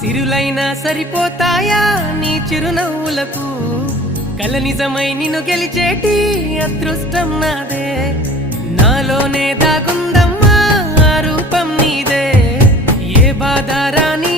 సిరులైనా సరిపోతాయా నీ చిరునవ్వులకు కల నిజమై నిన్ను గెలిచేటి అదృష్టం నాదే నాలోనే దాగుందమ్మా ఆ రూపం నీదే ఏ బాధ రాని